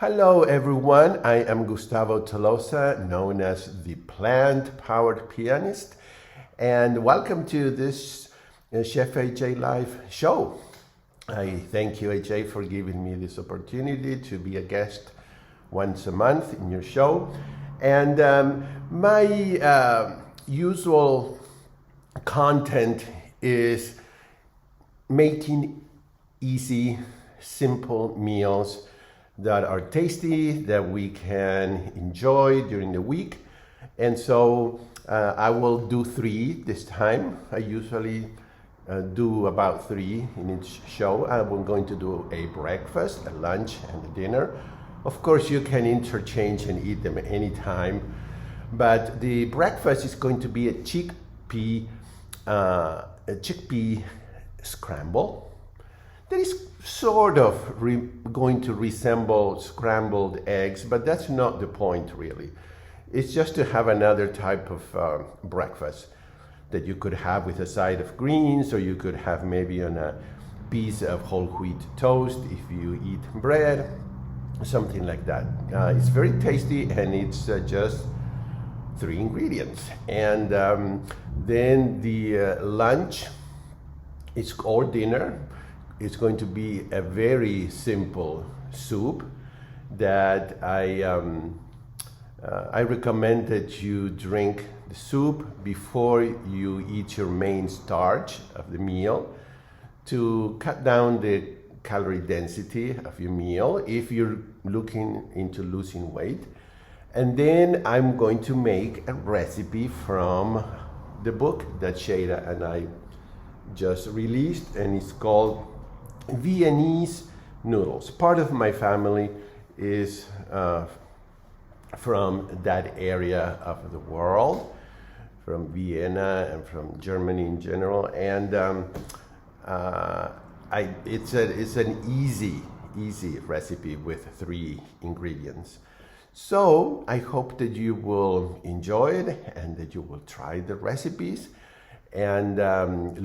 Hello everyone, I am Gustavo Tolosa, known as the plant-powered pianist, and welcome to this Chef AJ Live show. I thank you, AJ, for giving me this opportunity to be a guest once a month in your show. And my usual content is making easy, simple meals that are tasty, that we can enjoy during the week. And so I will do 3 this time. I usually do about 3 in each show. I'm going to do a breakfast, a lunch, and a dinner. Of course, you can interchange and eat them anytime. But the breakfast is going to be a chickpea scramble. That is sort of going to resemble scrambled eggs, but that's not the point really. It's just to have another type of breakfast that you could have with a side of greens, or you could have maybe on a piece of whole wheat toast if you eat bread, something like that. It's very tasty, and it's just 3 ingredients. And then the lunch or dinner, it's going to be a very simple soup that I recommend that you drink the soup before you eat your main starch of the meal to cut down the calorie density of your meal if you're looking into losing weight. And then I'm going to make a recipe from the book that Shada and I just released, and it's called Viennese noodles. Part of my family is from that area of the world, from Vienna and from Germany in general, and it's an easy recipe with 3 ingredients. So I hope that you will enjoy it and that you will try the recipes. And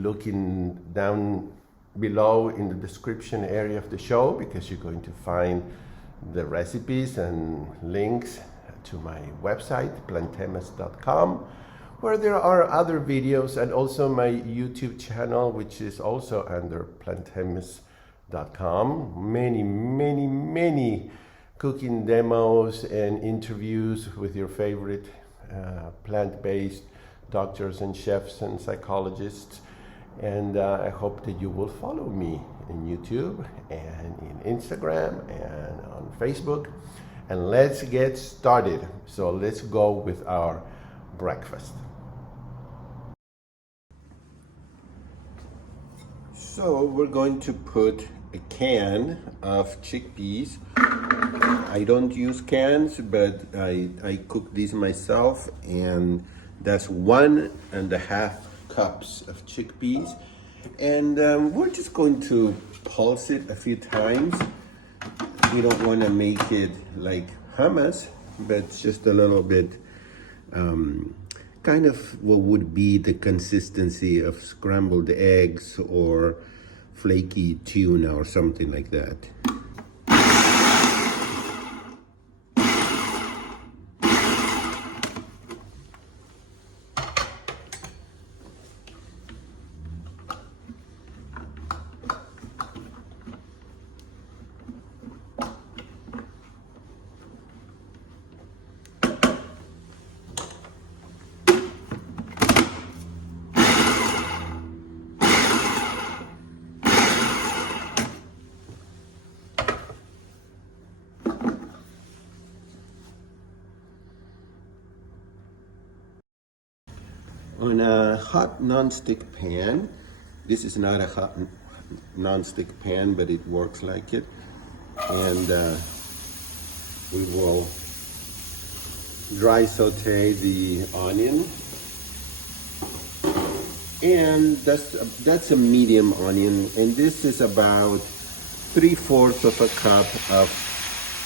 looking down below in the description area of the show, because you're going to find the recipes and links to my website, plantemas.com, where there are other videos, and also my YouTube channel, which is also under plantemas.com. Many cooking demos and interviews with your favorite plant-based doctors and chefs and psychologists. And I hope that you will follow me in YouTube and in Instagram and on Facebook. And let's get started. So let's go with our breakfast. So we're going to put a can of chickpeas. I don't use cans, but I cook these myself, and that's 1.5 cups of chickpeas, and we're just going to pulse it a few times. We don't want to make it like hummus, but just a little bit kind of what would be the consistency of scrambled eggs or flaky tuna or something like that. On a hot non-stick pan, this is not a hot non-stick pan, but it works like it, and we will dry saute the onion, and that's a medium onion, and this is about 3/4 of a cup of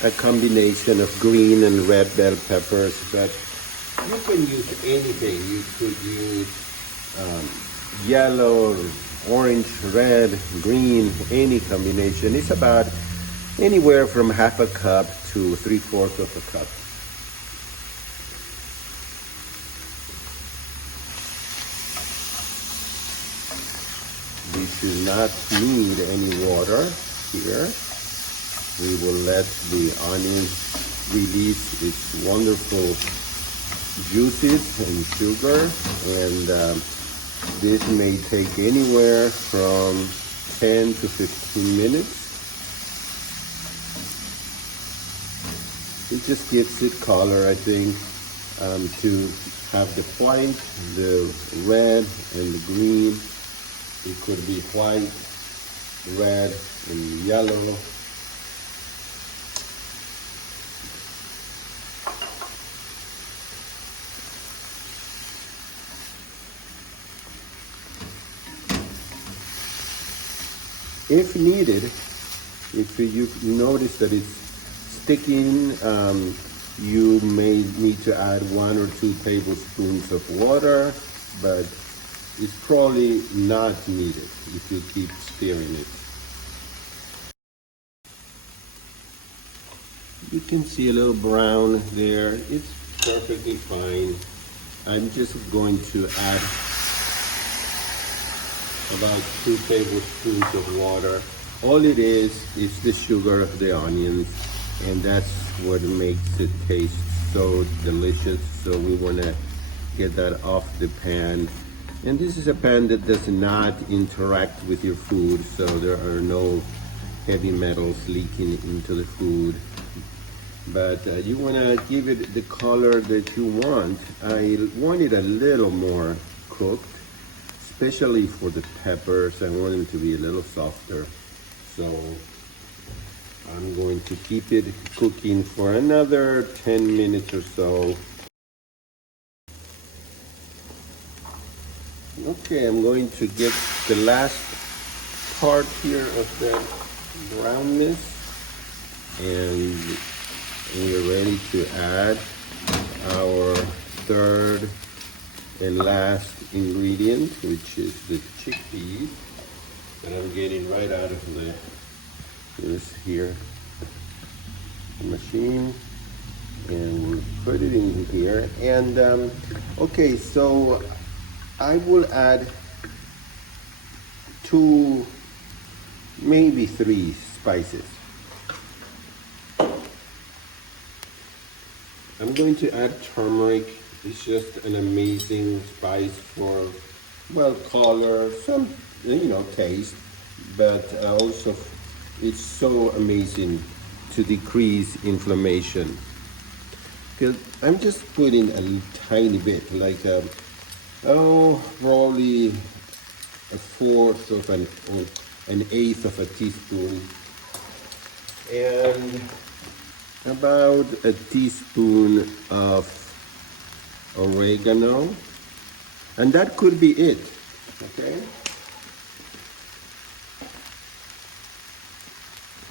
a combination of green and red bell peppers, but you can use anything. You could use yellow, orange, red, green, any combination. It's about anywhere from 1/2 cup to 3/4 of a cup. We should not need any water here. We will let the onions release its wonderful juices and sugar, and this may take anywhere from 10 to 15 minutes. It just gives it color, I think, to have the white, the red, and the green. It could be white, red, and yellow. If needed, if you notice that it's sticking, you may need to add 1 or 2 tablespoons of water, but it's probably not needed if you keep stirring it. You can see a little brown there. It's perfectly fine. I'm just going to add about 2 tablespoons of water. All it is the sugar of the onions, and that's what makes it taste so delicious. So we want to get that off the pan. And this is a pan that does not interact with your food, so there are no heavy metals leaking into the food. But you want to give it the color that you want. I want it a little more cooked, especially for the peppers. I want them to be a little softer. So I'm going to keep it cooking for another 10 minutes or so. Okay, I'm going to get the last part here of the brownness, and we're ready to add our third and last ingredient, which is the chickpeas that I'm getting right out of the machine, and we'll put it in here. And okay, so I will add 2, maybe 3 spices. I'm going to add turmeric. It's just an amazing spice for, well, color, some, taste, but also it's so amazing to decrease inflammation. Because I'm just putting a tiny bit, like probably a 1/4 of an 1/8 of a teaspoon, and about a teaspoon of oregano, and that could be it. Okay,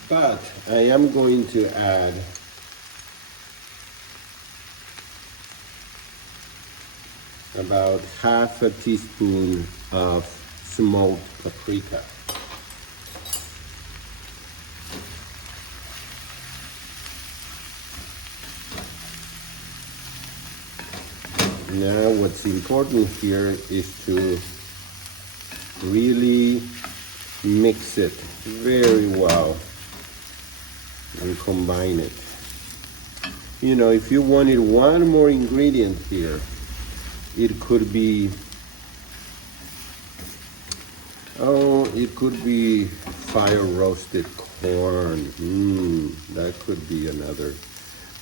but I am going to add about 1/2 teaspoon of smoked paprika. Now what's important here is to really mix it very well and combine it. If you wanted one more ingredient here, it could be fire roasted corn. That could be another.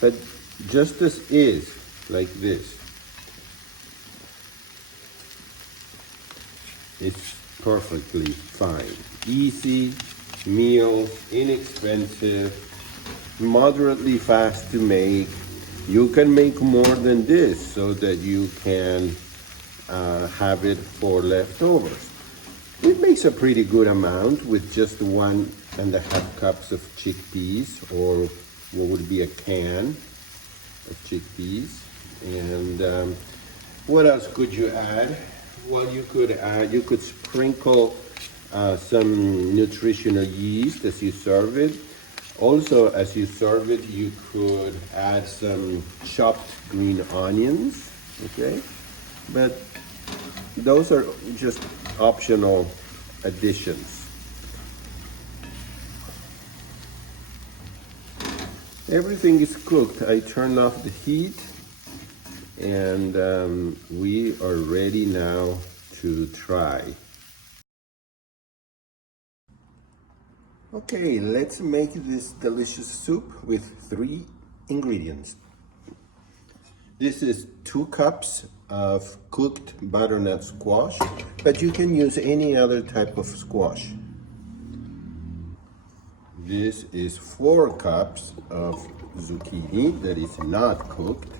But just as is, like this, it's perfectly fine. Easy meal, inexpensive, moderately fast to make. You can make more than this so that you can have it for leftovers. It makes a pretty good amount with just 1.5 cups of chickpeas, or what would be a can of chickpeas. And what else could you add? Well, you could sprinkle some nutritional yeast as you serve it. Also, as you serve it, you could add some chopped green onions, okay? But those are just optional additions. Everything is cooked. I turned off the heat, and we are ready now to try. Okay, let's make this delicious soup with 3 ingredients. This is 2 cups of cooked butternut squash, but you can use any other type of squash. This is 4 cups of zucchini that is not cooked.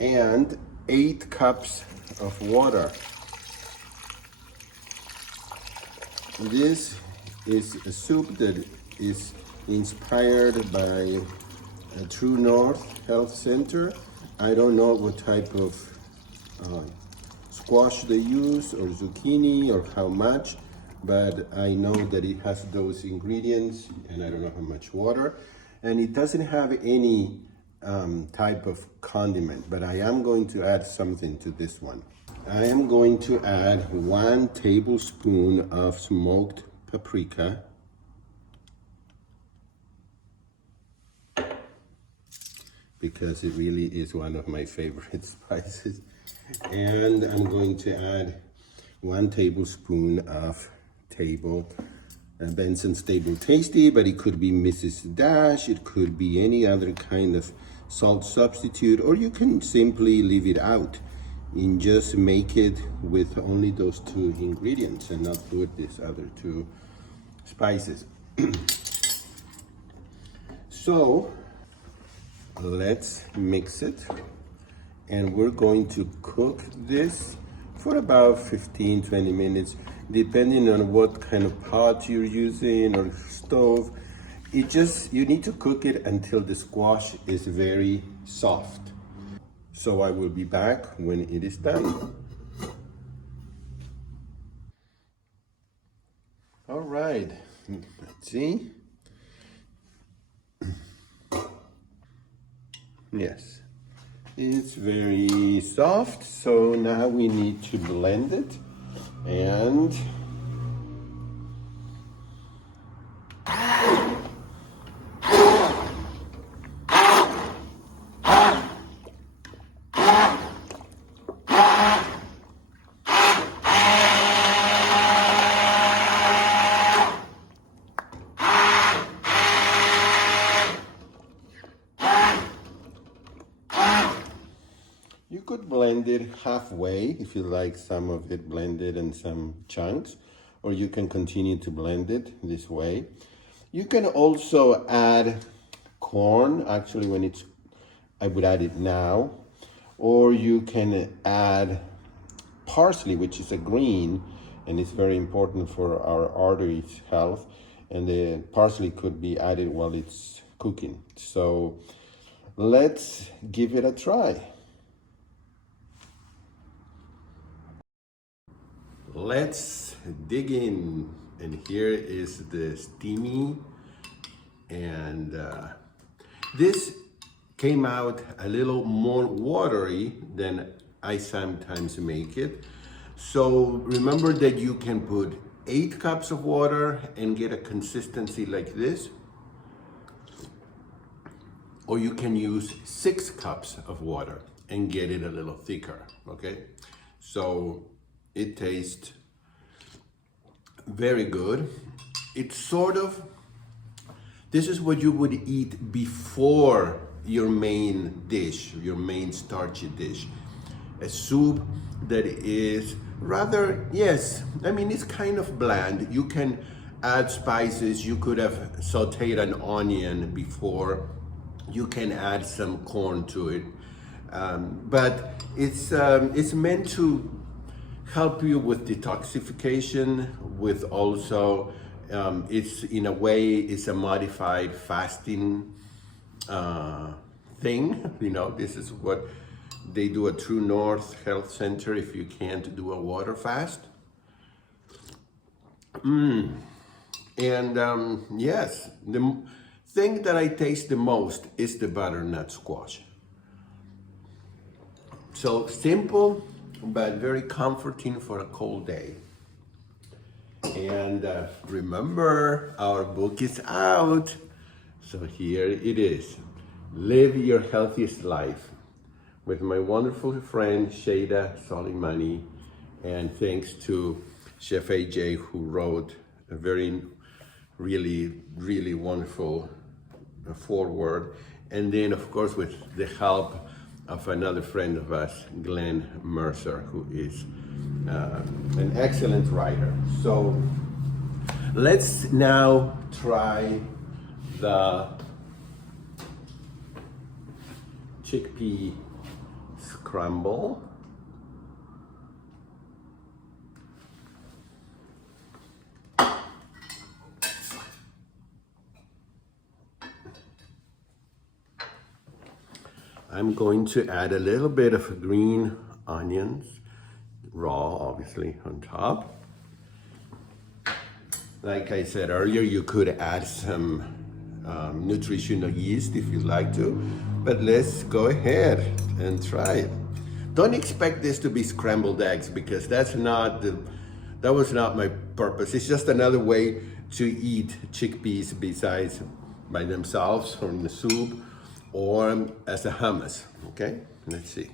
And 8 cups of water. This is a soup that is inspired by True North Health Center. I don't know what type of squash they use or zucchini or how much, but I know that it has those ingredients, and I don't know how much water, and it doesn't have any type of condiment, but I am going to add something to this one. I am going to add 1 tablespoon of smoked paprika, because it really is one of my favorite spices. And I'm going to add 1 tablespoon of Benson's Table Tasty, but it could be Mrs. Dash, it could be any other kind of salt substitute, or you can simply leave it out and just make it with only those 2 ingredients and not put these other 2 spices. So let's mix it, and we're going to cook this for about 15-20 minutes, depending on what kind of pot you're using or stove. You need to cook it until the squash is very soft. So I will be back when it is done. All right, let's see. Yes, it's very soft, so now we need to blend it, and you could blend it halfway if you like some of it blended and some chunks, or you can continue to blend it this way. You can also add corn, actually I would add it now, or you can add parsley, which is a green, and it's very important for our arteries health, and the parsley could be added while it's cooking. So let's give it a try. Let's dig in, and here is the steamy, and this came out a little more watery than I sometimes make it. So remember that you can put 8 cups of water and get a consistency like this, or you can use 6 cups of water and get it a little thicker, okay? So it tastes very good. It's this is what you would eat before your main dish, your main starchy dish. A soup that is rather, yes, I mean, it's kind of bland. You can add spices. You could have sauteed an onion before. You can add some corn to it. But it's meant to help you with detoxification, with also, it's in a way, it's a modified fasting thing. You know, this is what they do at True North Health Center if you can't do a water fast. And yes, the thing that I taste the most is the butternut squash. So simple, but very comforting for a cold day. And remember, our book is out. So here it is. Live Your Healthiest Life with my wonderful friend Shada Soleimani. And thanks to Chef AJ, who wrote a very, really wonderful foreword. And then, of course, with the help of another friend of us, Glenn Mercer, who is an excellent writer. So let's now try the chickpea scramble. I'm going to add a little bit of green onions, raw obviously, on top. Like I said earlier, you could add some nutritional yeast if you'd like to, but let's go ahead and try it. Don't expect this to be scrambled eggs, because that was not my purpose. It's just another way to eat chickpeas besides by themselves or in the soup or as a hummus. Okay, let's see.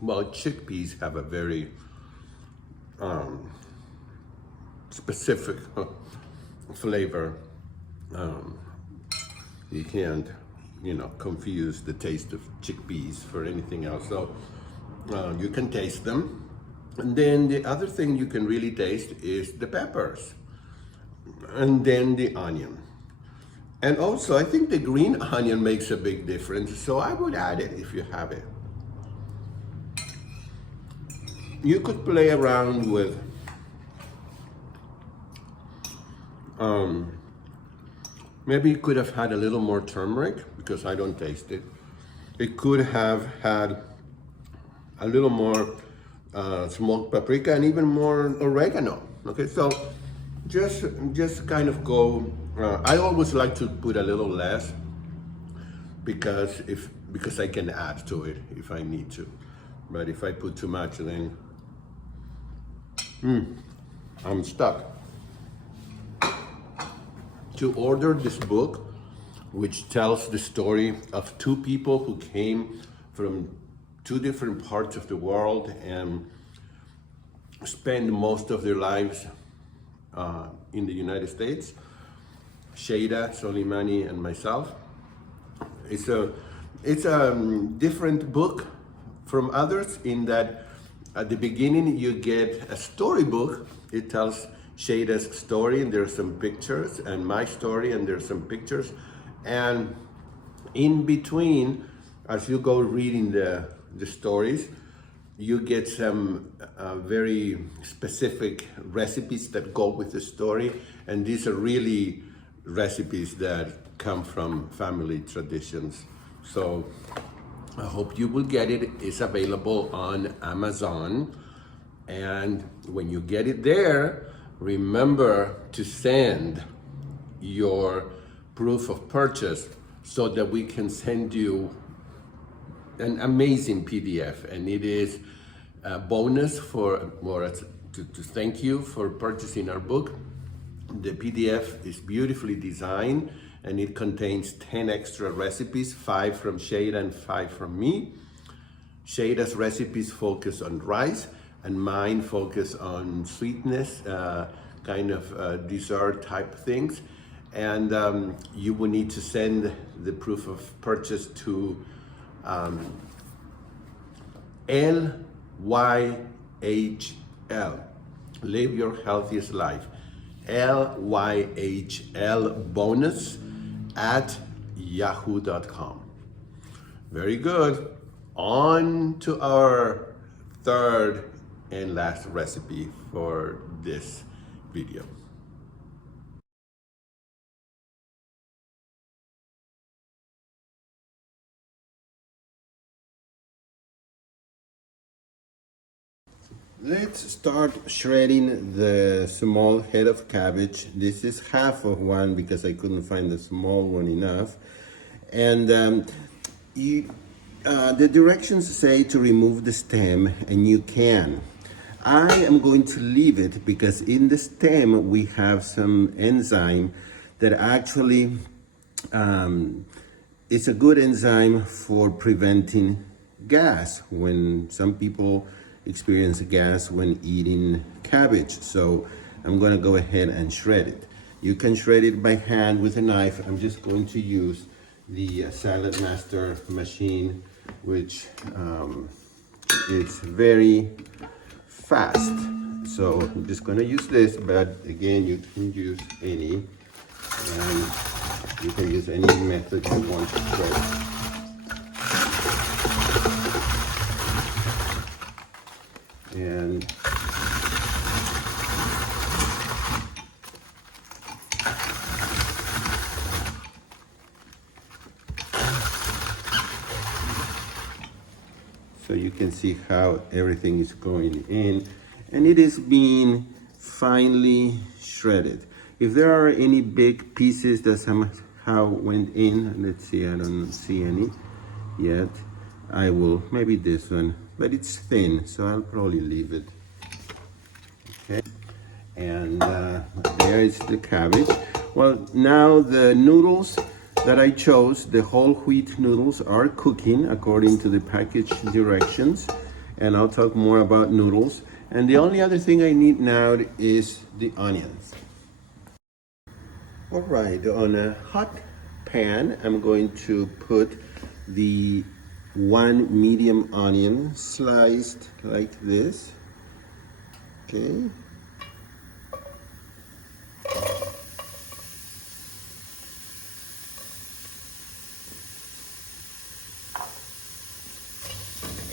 Well, chickpeas have a very specific flavor. You can't, confuse the taste of chickpeas for anything else. So you can taste them. And then the other thing you can really taste is the peppers. And then the onion. And also, I think the green onion makes a big difference. So I would add it if you have it. You could play around with maybe you could have had a little more turmeric, because I don't taste it. It could have had a little more smoked paprika and even more oregano. Okay, so just kind of go. I always like to put a little less because I can add to it if I need to. But if I put too much, then I'm stuck. To order this book, which tells the story of two people who came from two different parts of the world and spent most of their lives in the United States, Shada Soleimani and myself. It's a different book from others in that at the beginning you get a storybook. It tells Shada's story, and there's some pictures, and my story, and there's some pictures. And in between, as you go reading the stories, you get some very specific recipes that go with the story. And these are really recipes that come from family traditions. So I hope you will get it. It's available on Amazon. And when you get it there, remember to send your proof of purchase so that we can send you an amazing PDF. And it is a bonus to thank you for purchasing our book. The PDF is beautifully designed, and it contains 10 extra recipes, 5 from Shada and 5 from me. Shada's recipes focus on rice, and mine focus on sweetness, kind of dessert type things. And you will need to send the proof of purchase to LYHL, Live Your Healthiest Life, LYHL bonus at yahoo.com. Very good. On to our third and last recipe for this video. Let's start shredding the small head of cabbage. This is half of one because I couldn't find the small one enough. And the directions say to remove the stem, and you can. I am going to leave it because in the stem we have some enzyme that actually it's a good enzyme for preventing gas when some people experience gas when eating cabbage. So I'm going to go ahead and shred it. You can shred it by hand with a knife. I'm just going to use the Salad Master machine, which is very fast. So I'm just going to use this, but again, you can use any, and you can use any method you want to shred. And so you can see how everything is going in, and it is being finely shredded. If there are any big pieces that somehow went in, let's see, I don't see any yet. I will, maybe this one, but it's thin, so I'll probably leave it. Okay, and there is the cabbage. Well, now the noodles that I chose, the whole wheat noodles, are cooking according to the package directions, and I'll talk more about noodles. And the only other thing I need now is the onions. All right, on a hot pan, I'm going to put the one medium onion sliced like this. Okay.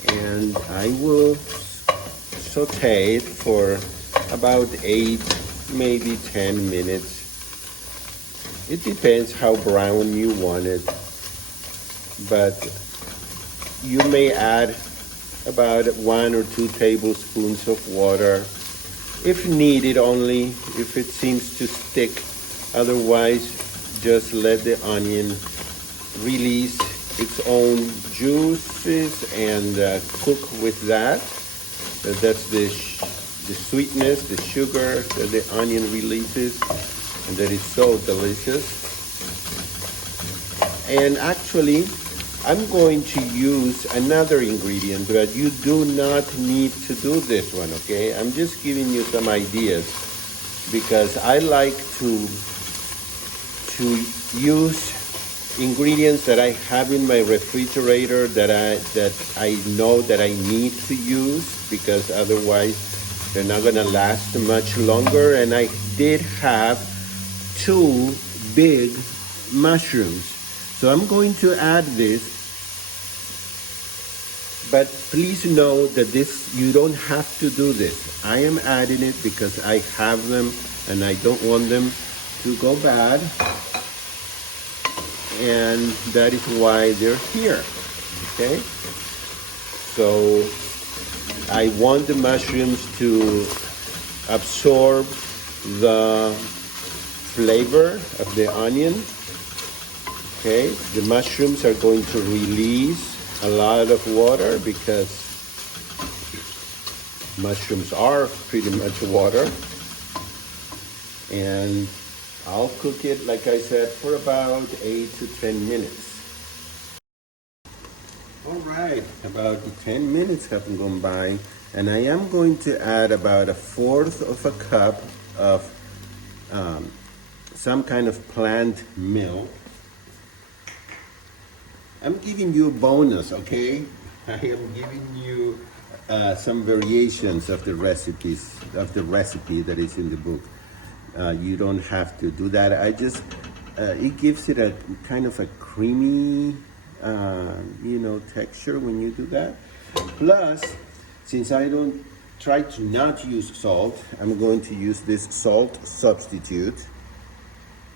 And I will saute it for about 8, maybe 10 minutes. It depends how brown you want it, but you may add about 1 or 2 tablespoons of water if needed, only if it seems to stick. Otherwise, just let the onion release its own juices and cook with that. That's the sweetness, the sugar that the onion releases, and that is so delicious. And actually, I'm going to use another ingredient, but you do not need to do this one, okay? I'm just giving you some ideas because I like to use ingredients that I have in my refrigerator that I know that I need to use, because otherwise they're not gonna last much longer. And I did have 2 big mushrooms, so I'm going to add this. But please know that you don't have to do this. I am adding it because I have them and I don't want them to go bad. And that is why they're here, okay? So I want the mushrooms to absorb the flavor of the onion, okay? The mushrooms are going to release a lot of water because mushrooms are pretty much water. And I'll cook it, like I said, for about 8 to 10 minutes. All right, about 10 minutes have gone by, and I am going to add about 1/4 of a cup of some kind of plant milk. I'm giving you a bonus, okay? I am giving you some variations of the recipe that is in the book. You don't have to do that. I just, it gives it a kind of a creamy, texture when you do that. Plus, since I don't try to not use salt. I'm going to use this salt substitute,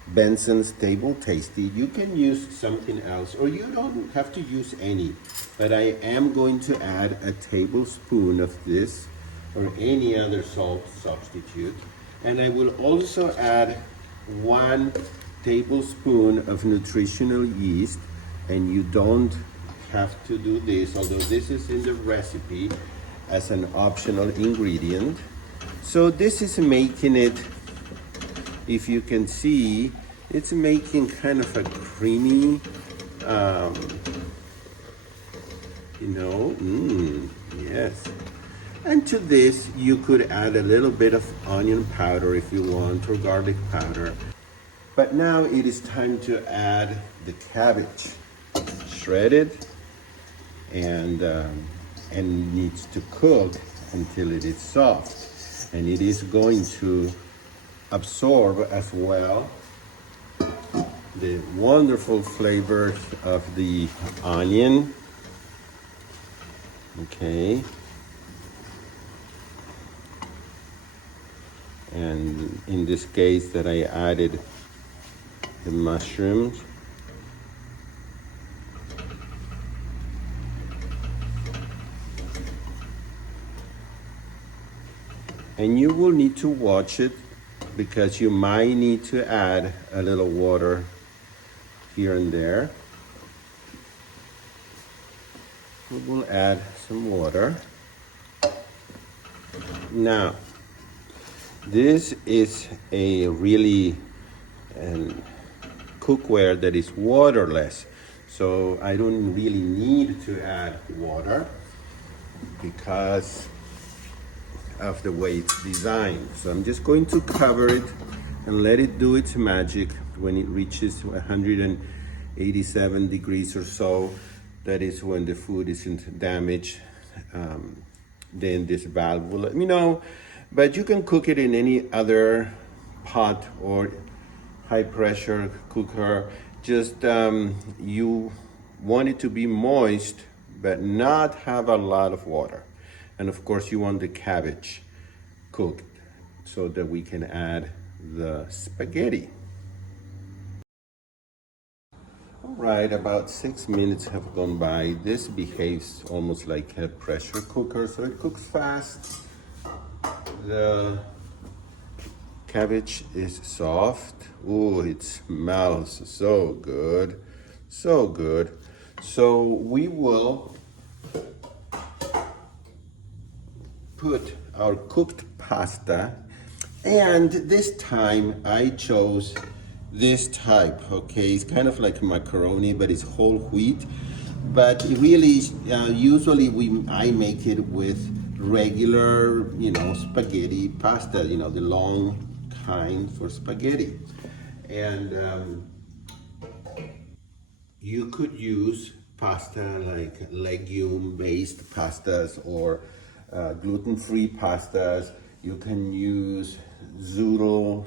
Benson's Table Tasty. You can use something else, or you don't have to use any, but I am going to add a tablespoon of this or any other salt substitute. And I will also add 1 tablespoon of nutritional yeast, and you don't have to do this, although this is in the recipe as an optional ingredient. So this is making it, if you can see, it's making kind of a creamy, yes. And to this, you could add a little bit of onion powder if you want, or garlic powder. But now it is time to add the cabbage, shredded, and needs to cook until it is soft. And it is going to absorb as well the wonderful flavors of the onion. Okay. And in this case that I added the mushrooms. And you will need to watch it because you might need to add a little water here and there. We will add some water. Now, this is a really cookware that is waterless, so I don't really need to add water because of the way it's designed. So I'm just going to cover it and let it do its magic. When it reaches 187 degrees or so, that is when the food isn't damaged. Then this valve will let me know. But you can cook it in any other pot or high pressure cooker. Just you want it to be moist, but not have a lot of water. And of course you want the cabbage cooked so that we can add the spaghetti. All right, about 6 minutes have gone by. This behaves almost like a pressure cooker, so it cooks fast. The cabbage is soft. Ooh, it smells so good, so good. So we will put our cooked pasta, and this time I chose this type. Okay, it's kind of like macaroni, but it's whole wheat. But really, usually I make it with regular, spaghetti pasta, the long kind for spaghetti. And you could use pasta like legume-based pastas or gluten-free pastas. You can use zoodles,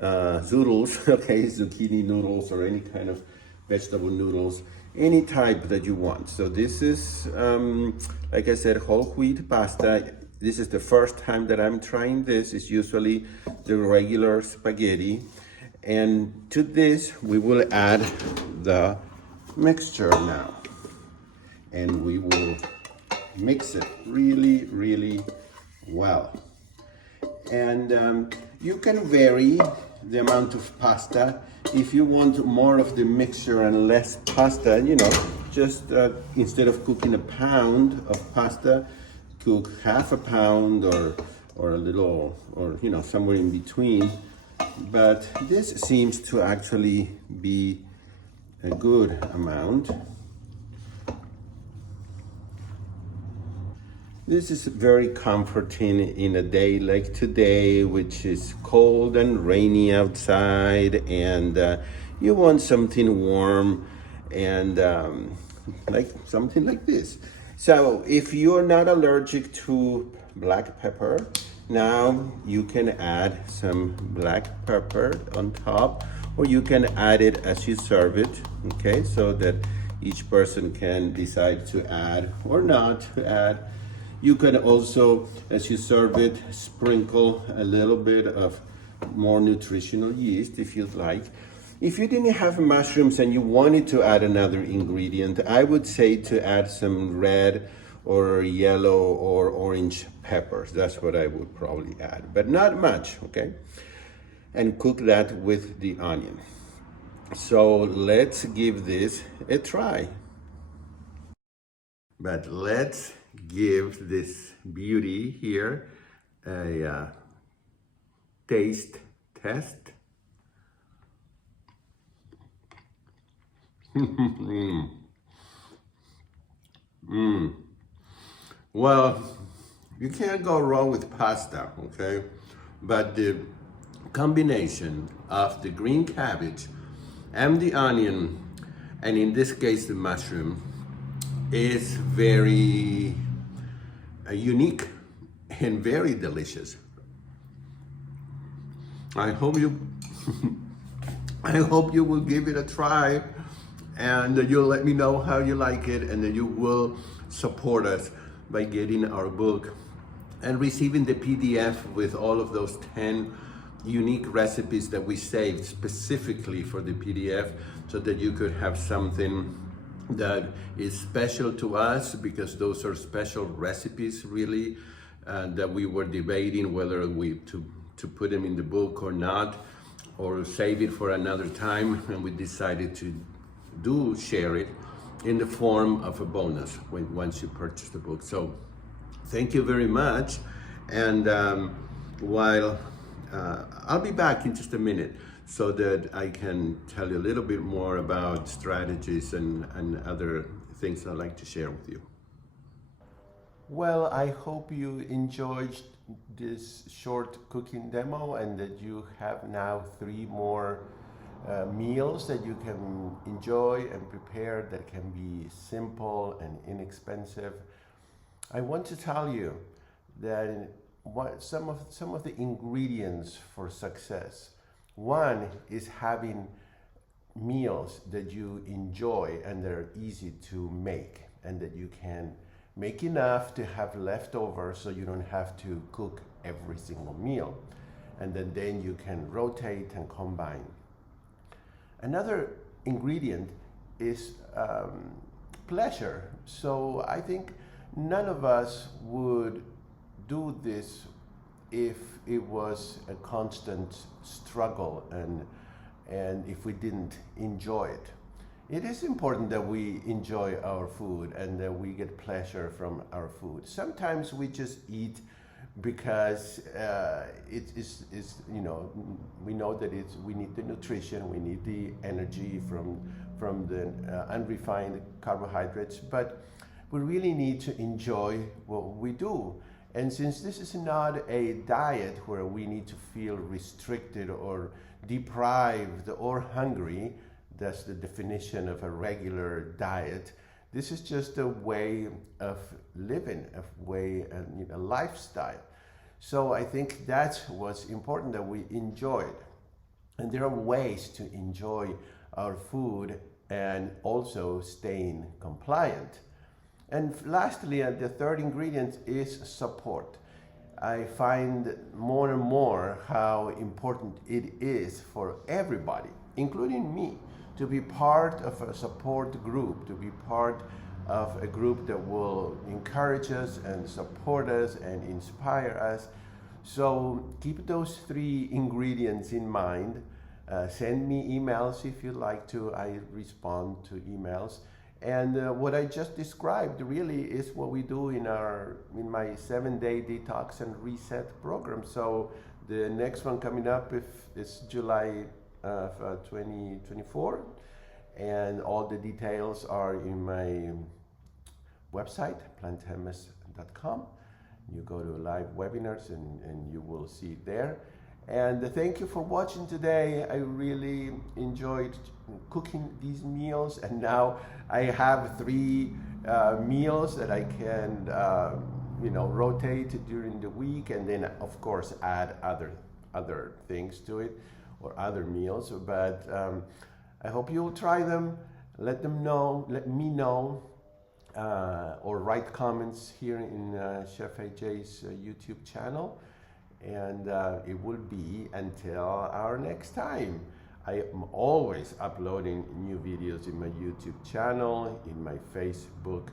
okay, zucchini noodles or any kind of vegetable noodles, any type that you want. So this is, like I said, whole wheat pasta. This is the first time that I'm trying this. It's usually the regular spaghetti. And to this, we will add the mixture now. And we will mix it really, really well. And you can vary the amount of pasta. If you want more of the mixture and less pasta, just instead of cooking a pound of pasta, cook half a pound or a little, or somewhere in between. But this seems to actually be a good amount. This is very comforting in a day like today, which is cold and rainy outside, and you want something warm and like something like this. So if you're not allergic to black pepper, now you can add some black pepper on top, or you can add it as you serve it, okay? So that each person can decide to add or not to add. You can also, as you serve it, sprinkle a little bit of more nutritional yeast if you'd like. If you didn't have mushrooms and you wanted to add another ingredient, I would say to add some red or yellow or orange peppers. That's what I would probably add, but not much, okay? And cook that with the onion. So let's give this a try. But let's give this beauty here a taste test. Well, you can't go wrong with pasta, okay? But the combination of the green cabbage and the onion, and in this case the mushroom, is very unique and very delicious. I hope you I hope you will give it a try, and you'll let me know how you like it, and that you will support us by getting our book and receiving the PDF with all of those 10 unique recipes that we saved specifically for the PDF, so that you could have something that is special to us, because those are special recipes really, that we were debating whether to put them in the book or not, or save it for another time, and we decided to share it in the form of a bonus once you purchase the book. So thank you very much, and while I'll be back in just a minute so that I can tell you a little bit more about strategies and other things I'd like to share with you. Well, I hope you enjoyed this short cooking demo, and that you have now 3 more meals that you can enjoy and prepare that can be simple and inexpensive. I want to tell you that some of the ingredients for success. One is having meals that you enjoy and that are easy to make, and that you can make enough to have leftover, so you don't have to cook every single meal, and then you can rotate and combine. Another ingredient is pleasure. So I think none of us would do this if it was a constant struggle and if we didn't enjoy it. It is important that we enjoy our food and that we get pleasure from our food. Sometimes we just eat because it is, we know that we need the nutrition, we need the energy from the unrefined carbohydrates, but we really need to enjoy what we do. And since this is not a diet where we need to feel restricted or deprived or hungry, that's the definition of a regular diet. This is just a way of living, a lifestyle. So I think that's what's important, that we enjoy it. And there are ways to enjoy our food and also staying compliant. And lastly, the third ingredient is support. I find more and more how important it is for everybody, including me, to be part of a support group, to be part of a group that will encourage us and support us and inspire us. So keep those 3 ingredients in mind. Send me emails if you'd like to. I respond to emails. And what I just described really is what we do in my 7-day Detox and ReSET program. So the next one coming up is July of 2024, and all the details are in my website, planthemis.com. You go to live webinars and you will see it there. And thank you for watching today. I really enjoyed cooking these meals, and now I have 3 meals that I can rotate during the week, and then of course add other things to it, or other meals. But I hope you'll try them. Let me know or write comments here in Chef AJ's YouTube channel. And it will be until our next time. I am always uploading new videos in my YouTube channel, in my Facebook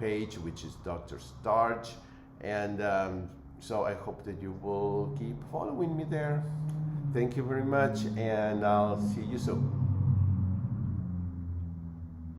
page, which is Dr. Starch. And so I hope that you will keep following me there. Thank you very much, and I'll see you soon.